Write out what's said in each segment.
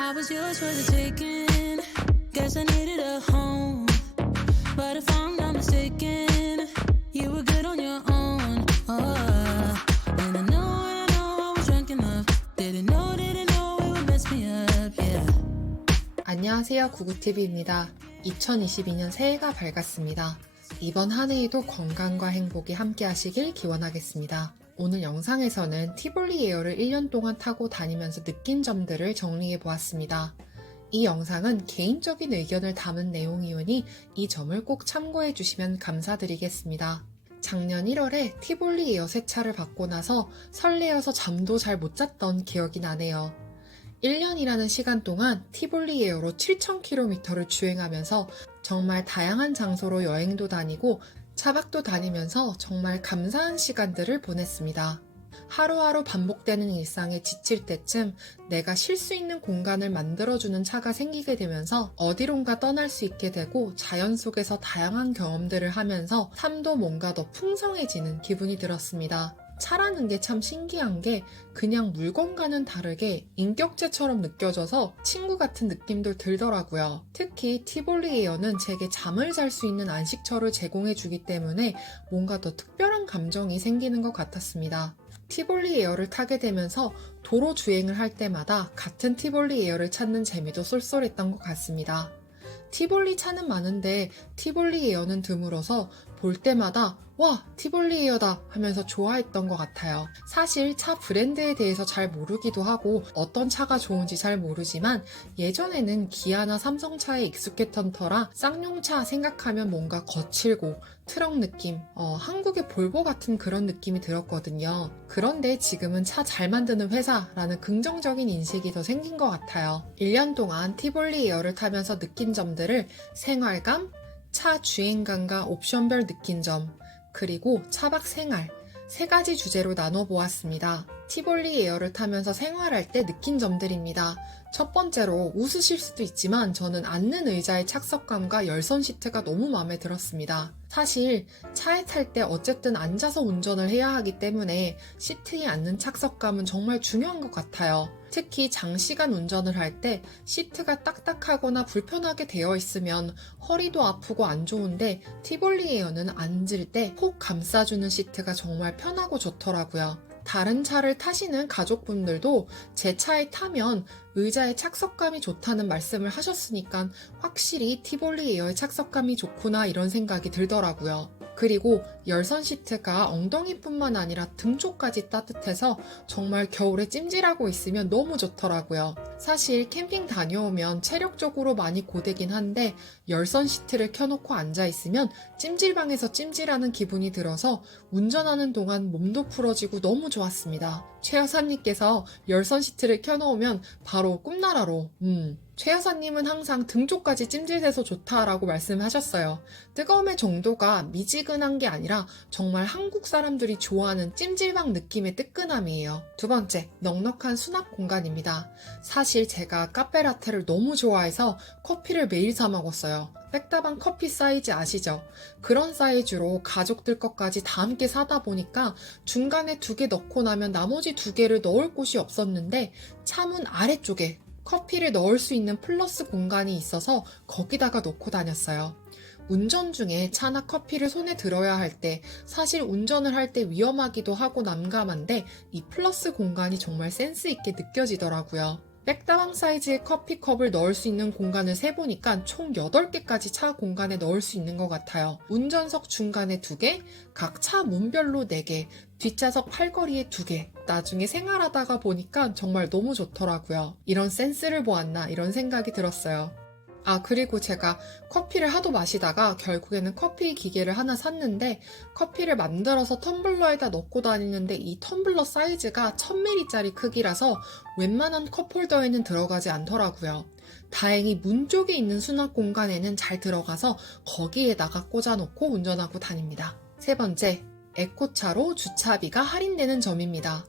I was yours for the taking. Guess I needed a home. But if I'm not mistaken, you were good on your own. Oh, and I know, I know I was drunk enough. Didn't know, didn't know it would mess me up, yeah. 안녕하세요. 구구TV입니다. 2022년 새해가 밝았습니다. 이번 한 해에도 건강과 행복이 함께 하시길 기원하겠습니다. 오늘 영상에서는 티볼리 에어를 1년 동안 타고 다니면서 느낀 점들을 정리해 보았습니다. 이 영상은 개인적인 의견을 담은 내용이오니 이 점을 꼭 참고해 주시면 감사드리겠습니다. 작년 1월에 티볼리 에어 세차를 받고 나서 설레어서 잠도 잘 못 잤던 기억이 나네요. 1년이라는 시간 동안 티볼리 에어로 7,000km를 주행하면서 정말 다양한 장소로 여행도 다니고 차박도 다니면서 정말 감사한 시간들을 보냈습니다. 하루하루 반복되는 일상에 지칠 때쯤 내가 쉴 수 있는 공간을 만들어주는 차가 생기게 되면서 어디론가 떠날 수 있게 되고 자연 속에서 다양한 경험들을 하면서 삶도 뭔가 더 풍성해지는 기분이 들었습니다. 차라는 게 참 신기한 게 그냥 물건과는 다르게 인격체처럼 느껴져서 친구 같은 느낌도 들더라고요. 특히 티볼리 에어는 제게 잠을 잘 수 있는 안식처를 제공해 주기 때문에 뭔가 더 특별한 감정이 생기는 것 같았습니다. 티볼리 에어를 타게 되면서 도로 주행을 할 때마다 같은 티볼리 에어를 찾는 재미도 쏠쏠했던 것 같습니다. 티볼리 차는 많은데 티볼리 에어는 드물어서 볼 때마다 와 티볼리 에어다 하면서 좋아했던 것 같아요. 사실 차 브랜드에 대해서 잘 모르기도 하고 어떤 차가 좋은지 잘 모르지만 예전에는 기아나 삼성차에 익숙했던 터라 쌍용차 생각하면 뭔가 거칠고 트럭 느낌, 어, 한국의 볼보 같은 그런 느낌이 들었거든요. 그런데 지금은 차 잘 만드는 회사라는 긍정적인 인식이 더 생긴 것 같아요. 1년 동안 티볼리 에어를 타면서 느낀 점들을 생활감, 차 주행감과 옵션별 느낀 점, 그리고 차박 생활, 세 가지 주제로 나눠 보았습니다. 티볼리 에어를 타면서 생활할 때 느낀 점들입니다. 첫 번째로 웃으실 수도 있지만 저는 앉는 의자의 착석감과 열선 시트가 너무 마음에 들었습니다. 사실 차에 탈 때 어쨌든 앉아서 운전을 해야 하기 때문에 시트에 앉는 착석감은 정말 중요한 것 같아요. 특히 장시간 운전을 할 때 시트가 딱딱하거나 불편하게 되어 있으면 허리도 아프고 안 좋은데 티볼리 에어는 앉을 때 콕 감싸주는 시트가 정말 편하고 좋더라고요. 다른 차를 타시는 가족분들도 제 차에 타면 의자의 착석감이 좋다는 말씀을 하셨으니까 확실히 티볼리 에어의 착석감이 좋구나 이런 생각이 들더라고요. 그리고 열선 시트가 엉덩이뿐만 아니라 등 쪽까지 따뜻해서 정말 겨울에 찜질하고 있으면 너무 좋더라고요. 사실 캠핑 다녀오면 체력적으로 많이 고되긴 한데 열선 시트를 켜놓고 앉아 있으면 찜질방에서 찜질하는 기분이 들어서 운전하는 동안 몸도 풀어지고 너무 좋았습니다. 최 여사님께서 열선 시트를 켜놓으면 바로 꿈나라로, 음, 최 여사님은 항상 등 쪽까지 찜질돼서 좋다라고 말씀하셨어요. 뜨거움의 정도가 미지근한 게 아니라 정말 한국 사람들이 좋아하는 찜질방 느낌의 뜨끈함이에요. 두 번째, 넉넉한 수납 공간입니다. 사실 제가 카페라테를 너무 좋아해서 커피를 매일 사 먹었어요. 백다방 커피 사이즈 아시죠? 그런 사이즈로 가족들 것까지 다 함께 사다 보니까 중간에 두 개 넣고 나면 나머지 두 개를 넣을 곳이 없었는데 차문 아래쪽에 커피를 넣을 수 있는 플러스 공간이 있어서 거기다가 놓고 다녔어요. 운전 중에 차나 커피를 손에 들어야 할 때 사실 운전을 할 때 위험하기도 하고 난감한데 이 플러스 공간이 정말 센스 있게 느껴지더라고요. 백다방 사이즈의 커피컵을 넣을 수 있는 공간을 세보니까 총 8개까지 차 공간에 넣을 수 있는 것 같아요. 운전석 중간에 2개, 각 차 문별로 4개, 뒷좌석 팔걸이에 2개. 나중에 생활하다가 보니까 정말 너무 좋더라고요. 이런 센스를 보았나 이런 생각이 들었어요. 아, 그리고 제가 커피를 하도 마시다가 결국에는 커피 기계를 하나 샀는데 커피를 만들어서 텀블러에다 넣고 다니는데 이 텀블러 사이즈가 1000ml짜리 크기라서 웬만한 컵홀더에는 들어가지 않더라고요. 다행히 문 쪽에 있는 수납 공간에는 잘 들어가서 거기에다가 꽂아놓고 운전하고 다닙니다. 세 번째, 에코차로 주차비가 할인되는 점입니다.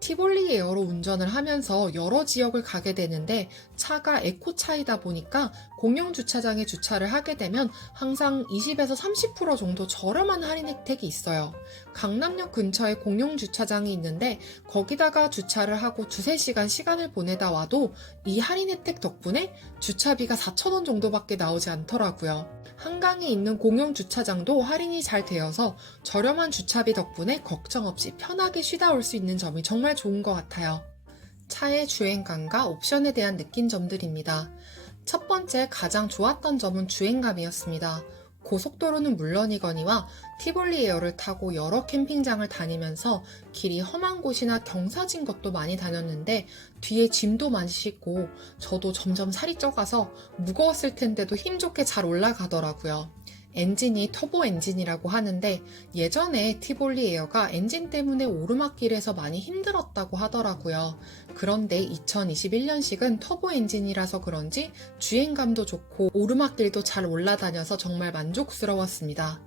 티볼리 에어로 운전을 하면서 여러 지역을 가게 되는데 차가 에코차이다 보니까 공영 주차장에 주차를 하게 되면 항상 20에서 30% 정도 저렴한 할인 혜택이 있어요. 강남역 근처에 공영 주차장이 있는데 거기다가 주차를 하고 두세 시간 시간을 보내다 와도 이 할인 혜택 덕분에 주차비가 4,000원 정도밖에 나오지 않더라고요. 한강에 있는 공영 주차장도 할인이 잘 되어서 저렴한 주차비 덕분에 걱정 없이 편하게 쉬다 올 수 있는 점이 정말 좋은 것 같아요. 차의 주행감과 옵션에 대한 느낀 점들입니다. 첫 번째 가장 좋았던 점은 주행감이었습니다. 고속도로는 물론이거니와 티볼리 에어를 타고 여러 캠핑장을 다니면서 길이 험한 곳이나 경사진 것도 많이 다녔는데 뒤에 짐도 많이 싣고 저도 점점 살이 쪄가서 무거웠을 텐데도 힘 좋게 잘 올라가더라고요. 엔진이 터보 엔진이라고 하는데 예전에 티볼리 에어가 엔진 때문에 오르막길에서 많이 힘들었다고 하더라고요. 그런데 2021년식은 터보 엔진이라서 그런지 주행감도 좋고 오르막길도 잘 올라다녀서 정말 만족스러웠습니다.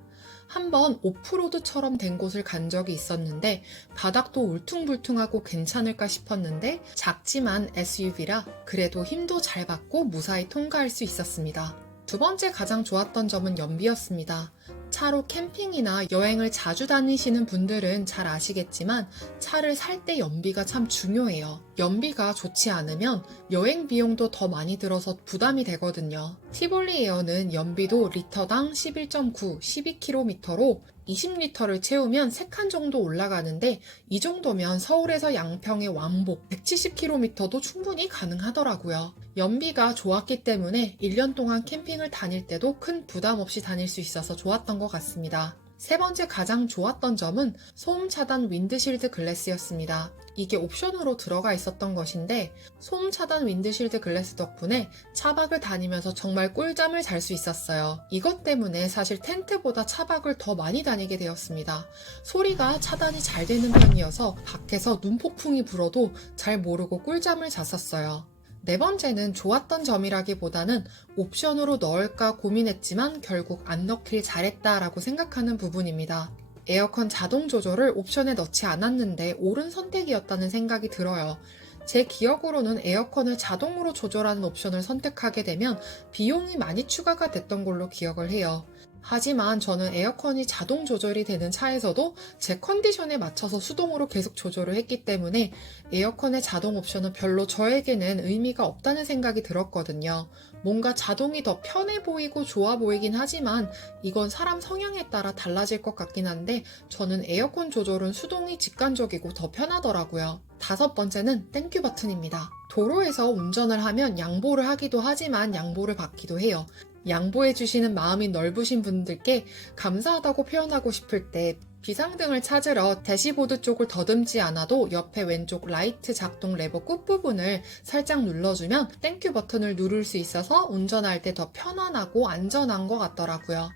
한번 오프로드처럼 된 곳을 간 적이 있었는데 바닥도 울퉁불퉁하고 괜찮을까 싶었는데 작지만 SUV라 그래도 힘도 잘 받고 무사히 통과할 수 있었습니다. 두 번째 가장 좋았던 점은 연비였습니다. 차로 캠핑이나 여행을 자주 다니시는 분들은 잘 아시겠지만 차를 살 때 연비가 참 중요해요. 연비가 좋지 않으면 여행 비용도 더 많이 들어서 부담이 되거든요. 티볼리 에어는 연비도 리터당 11.9, 12km로 20리터를 채우면 3칸 정도 올라가는데 이 정도면 서울에서 양평의 왕복 170km도 충분히 가능하더라고요. 연비가 좋았기 때문에 1년 동안 캠핑을 다닐 때도 큰 부담 없이 다닐 수 있어서 좋았던 것 같습니다. 세 번째 가장 좋았던 점은 소음 차단 윈드실드 글래스였습니다. 이게 옵션으로 들어가 있었던 것인데 소음 차단 윈드실드 글래스 덕분에 차박을 다니면서 정말 꿀잠을 잘 수 있었어요. 이것 때문에 사실 텐트보다 차박을 더 많이 다니게 되었습니다. 소리가 차단이 잘 되는 편이어서 밖에서 눈폭풍이 불어도 잘 모르고 꿀잠을 잤었어요. 네 번째는 좋았던 점이라기보다는 옵션으로 넣을까 고민했지만 결국 안 넣길 잘했다라고 생각하는 부분입니다. 에어컨 자동 조절을 옵션에 넣지 않았는데 옳은 선택이었다는 생각이 들어요. 제 기억으로는 에어컨을 자동으로 조절하는 옵션을 선택하게 되면 비용이 많이 추가가 됐던 걸로 기억을 해요. 하지만 저는 에어컨이 자동 조절이 되는 차에서도 제 컨디션에 맞춰서 수동으로 계속 조절을 했기 때문에 에어컨의 자동 옵션은 별로 저에게는 의미가 없다는 생각이 들었거든요. 뭔가 자동이 더 편해 보이고 좋아 보이긴 하지만 이건 사람 성향에 따라 달라질 것 같긴 한데 저는 에어컨 조절은 수동이 직관적이고 더 편하더라고요. 다섯 번째는 땡큐 버튼입니다. 도로에서 운전을 하면 양보를 하기도 하지만 양보를 받기도 해요. 양보해 주시는 마음이 넓으신 분들께 감사하다고 표현하고 싶을 때 비상등을 찾으러 대시보드 쪽을 더듬지 않아도 옆에 왼쪽 라이트 작동 레버 끝부분을 살짝 눌러주면 땡큐 버튼을 누를 수 있어서 운전할 때 더 편안하고 안전한 것 같더라고요.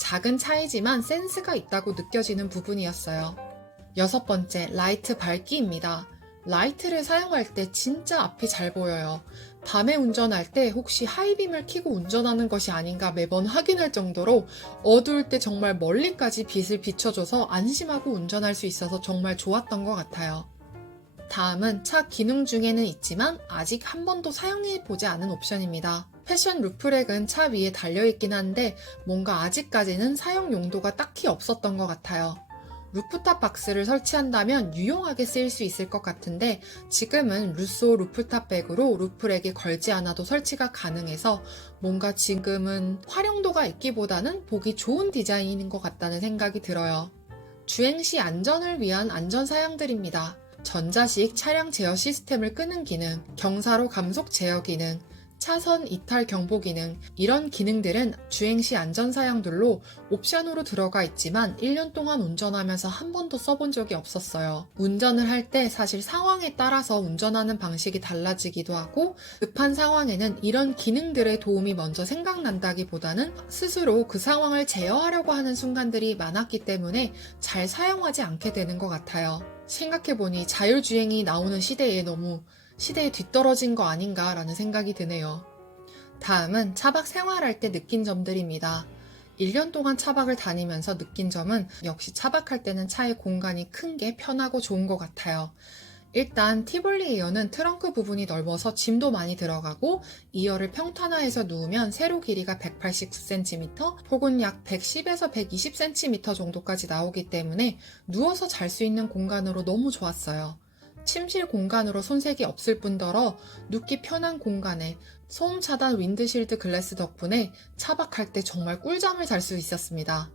작은 차이지만 센스가 있다고 느껴지는 부분이었어요. 여섯 번째, 라이트 밝기입니다. 라이트를 사용할 때 진짜 앞이 잘 보여요. 밤에 운전할 때 혹시 하이빔을 켜고 운전하는 것이 아닌가 매번 확인할 정도로 어두울 때 정말 멀리까지 빛을 비춰줘서 안심하고 운전할 수 있어서 정말 좋았던 것 같아요. 다음은 차 기능 중에는 있지만 아직 한 번도 사용해 보지 않은 옵션입니다. 패션 루프렉은 차 위에 달려있긴 한데 뭔가 아직까지는 사용 용도가 딱히 없었던 것 같아요. 루프탑 박스를 설치한다면 유용하게 쓰일 수 있을 것 같은데 지금은 루소 루프탑 백으로 루프렉에 걸지 않아도 설치가 가능해서 뭔가 지금은 활용도가 있기보다는 보기 좋은 디자인인 것 같다는 생각이 들어요. 주행 시 안전을 위한 안전 사양들입니다. 전자식 차량 제어 시스템을 끄는 기능, 경사로 감속 제어 기능, 차선 이탈 경보 기능, 이런 기능들은 주행 시 안전 사양들로 옵션으로 들어가 있지만 1년 동안 운전하면서 한 번도 써본 적이 없었어요. 운전을 할 때 사실 상황에 따라서 운전하는 방식이 달라지기도 하고 급한 상황에는 이런 기능들의 도움이 먼저 생각난다기보다는 스스로 그 상황을 제어하려고 하는 순간들이 많았기 때문에 잘 사용하지 않게 되는 것 같아요. 생각해보니 자율주행이 나오는 시대에 너무 시대에 뒤떨어진 거 아닌가라는 생각이 드네요. 다음은 차박 생활할 때 느낀 점들입니다. 1년 동안 차박을 다니면서 느낀 점은 역시 차박할 때는 차의 공간이 큰 게 편하고 좋은 것 같아요. 일단 티볼리 에어는 트렁크 부분이 넓어서 짐도 많이 들어가고 2열을 평탄화해서 누우면 세로 길이가 189cm 혹은 약 110에서 120cm 정도까지 나오기 때문에 누워서 잘 수 있는 공간으로 너무 좋았어요. 침실 공간으로 손색이 없을 뿐더러 눕기 편한 공간에 소음 차단 윈드실드 글래스 덕분에 차박할 때 정말 꿀잠을 잘 수 있었습니다.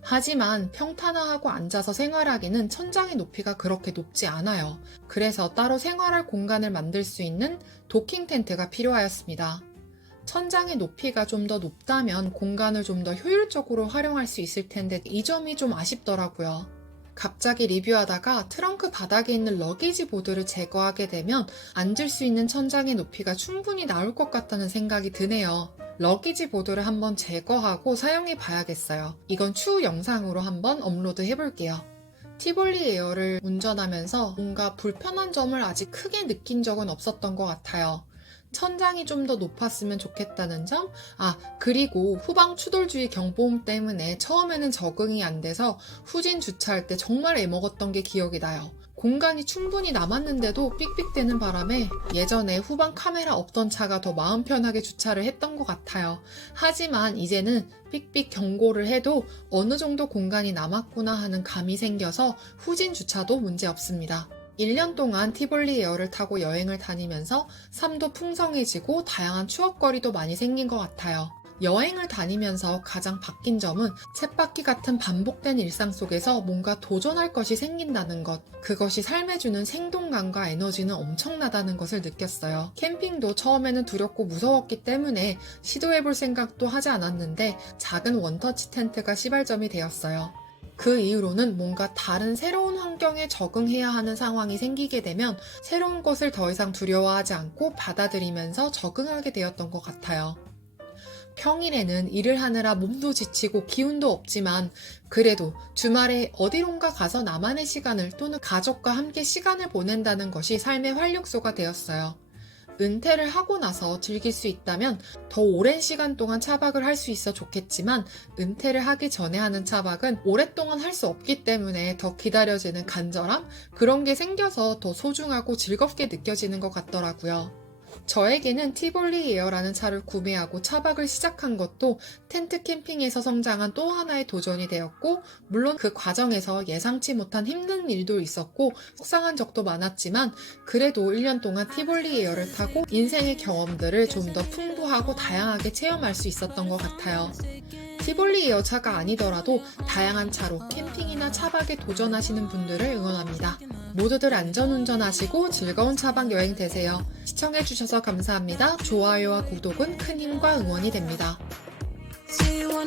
하지만 평탄화하고 앉아서 생활하기는 천장의 높이가 그렇게 높지 않아요. 그래서 따로 생활할 공간을 만들 수 있는 도킹 텐트가 필요하였습니다. 천장의 높이가 좀 더 높다면 공간을 좀 더 효율적으로 활용할 수 있을 텐데 이 점이 좀 아쉽더라고요. 갑자기 리뷰하다가 트렁크 바닥에 있는 러기지 보드를 제거하게 되면 앉을 수 있는 천장의 높이가 충분히 나올 것 같다는 생각이 드네요. 러기지 보드를 한번 제거하고 사용해 봐야겠어요. 이건 추후 영상으로 한번 업로드 해볼게요. 티볼리 에어를 운전하면서 뭔가 불편한 점을 아직 크게 느낀 적은 없었던 것 같아요. 천장이 좀 더 높았으면 좋겠다는 점? 아, 그리고 후방 추돌주의 경보음 때문에 처음에는 적응이 안 돼서 후진 주차할 때 정말 애먹었던 게 기억이 나요. 공간이 충분히 남았는데도 삑삑대는 바람에 예전에 후방 카메라 없던 차가 더 마음 편하게 주차를 했던 것 같아요. 하지만 이제는 삑삑 경고를 해도 어느 정도 공간이 남았구나 하는 감이 생겨서 후진 주차도 문제 없습니다. 1년 동안 티볼리 에어를 타고 여행을 다니면서 삶도 풍성해지고 다양한 추억거리도 많이 생긴 것 같아요. 여행을 다니면서 가장 바뀐 점은 쳇바퀴 같은 반복된 일상 속에서 뭔가 도전할 것이 생긴다는 것. 그것이 삶에 주는 생동감과 에너지는 엄청나다는 것을 느꼈어요. 캠핑도 처음에는 두렵고 무서웠기 때문에 시도해볼 생각도 하지 않았는데 작은 원터치 텐트가 시발점이 되었어요. 그 이후로는 뭔가 다른 새로운 환경에 적응해야 하는 상황이 생기게 되면 새로운 것을 더 이상 두려워하지 않고 받아들이면서 적응하게 되었던 것 같아요. 평일에는 일을 하느라 몸도 지치고 기운도 없지만 그래도 주말에 어디론가 가서 나만의 시간을 또는 가족과 함께 시간을 보낸다는 것이 삶의 활력소가 되었어요. 은퇴를 하고 나서 즐길 수 있다면 더 오랜 시간 동안 차박을 할 수 있어 좋겠지만 은퇴를 하기 전에 하는 차박은 오랫동안 할 수 없기 때문에 더 기다려지는 간절함? 그런 게 생겨서 더 소중하고 즐겁게 느껴지는 것 같더라고요. 저에게는 티볼리 에어라는 차를 구매하고 차박을 시작한 것도 텐트 캠핑에서 성장한 또 하나의 도전이 되었고, 물론 그 과정에서 예상치 못한 힘든 일도 있었고, 속상한 적도 많았지만, 그래도 1년 동안 티볼리 에어를 타고 인생의 경험들을 좀 더 풍부하고 다양하게 체험할 수 있었던 것 같아요. 티볼리 에어 차가 아니더라도 다양한 차로 캠핑이나 차박에 도전하시는 분들을 응원합니다. 모두들 안전운전하시고 즐거운 차박 여행 되세요. 시청해주셔서 감사합니다. 좋아요와 구독은 큰 힘과 응원이 됩니다. Say you.